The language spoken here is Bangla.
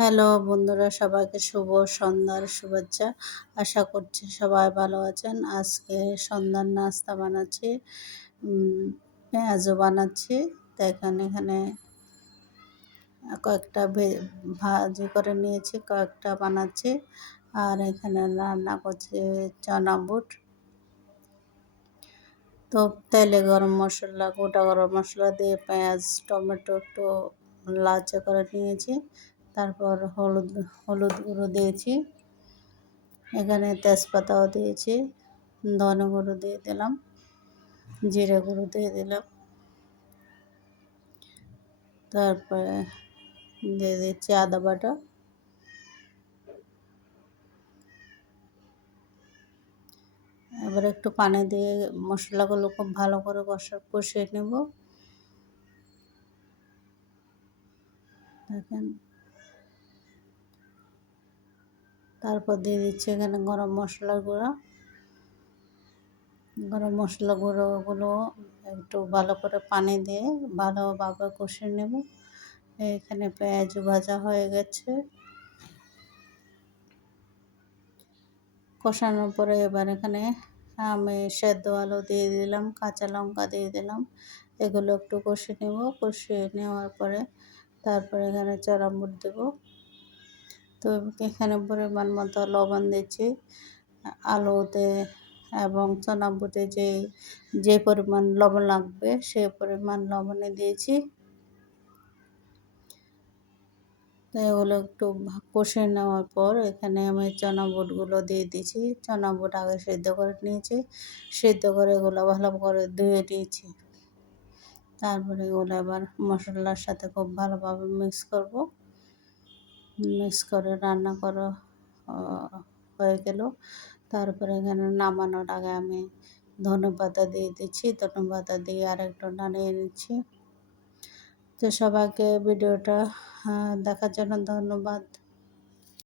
হ্যালো বন্ধুরা, সবাইকে শুভ সন্ধ্যার শুভেচ্ছা। আশা করছি সবাই ভালো আছেন। আজকে সন্ধ্যার নাস্তা বানাচ্ছি, পেঁয়াজও বানাচ্ছি। দেখেন এখানে কয়েকটা ভাজি করে নিয়েছি, কয়েকটা বানাচ্ছি। আর এখানে রান্না করছি চানা বুট। তো তেলে গরম মশলা, গোটা গরম মশলা দিয়ে পেঁয়াজ টমেটো একটু লালচে করে নিয়েছি। তারপর হলুদ হলুদ গুঁড়ো দিয়েছি, এখানে তেজপাতাও দিয়েছি, ধনে গুঁড়ো দিয়ে দিলাম, জিরে গুঁড়ো দিয়ে দিলাম, তারপরে দিয়ে দিচ্ছি আদা বাটা। এবার একটু পানি দিয়ে মশলাগুলো খুব ভালো করে কষিয়ে নেব। দেখেন, তারপর দিয়ে দিচ্ছি এখানে গরম মশলার গুঁড়া। গরম মশলা গুঁড়োগুলো একটু ভালো করে পানি দিয়ে ভালোভাবে কষিয়ে নেব। এখানে পেঁয়াজ ভাজা হয়ে গেছে। কষানোর পরে এবার এখানে আমি সেদ্ধ আলু দিয়ে দিলাম, কাঁচা লঙ্কা দিয়ে দিলাম। এগুলো একটু কষিয়ে নেব। কষিয়ে নেওয়ার পরে তারপরে এখানে চারা বুট দেবো। তো এখানে পরিমাণ মতো লবণ দিচ্ছি। আলুতে এবং চানা বুটে যে পরিমাণ লবণ লাগবে সেই পরিমাণ লবণে দিয়েছি। তো এগুলো একটু কষিয়ে নেওয়ার পর এখানে আমি চানা বুটগুলো দিয়ে দিয়েছি। চানা বুট আগে সেদ্ধ করে নিয়েছি, সেদ্ধ করে এগুলো ভালো করে ধুয়ে নিয়েছি। তারপরে এগুলো আবার মশলার সাথে খুব ভালোভাবে মিক্স করব। মিক্স করে রান্না করা হয়ে গেল। তারপরে এখানে নামানোর আগে আমি ধনেপাতা দিয়ে দিচ্ছি। ধনেপাতা দিয়ে আরেকটু নাড়িয়ে নিচ্ছি। তো সবাইকে ভিডিওটা দেখার জন্য ধন্যবাদ।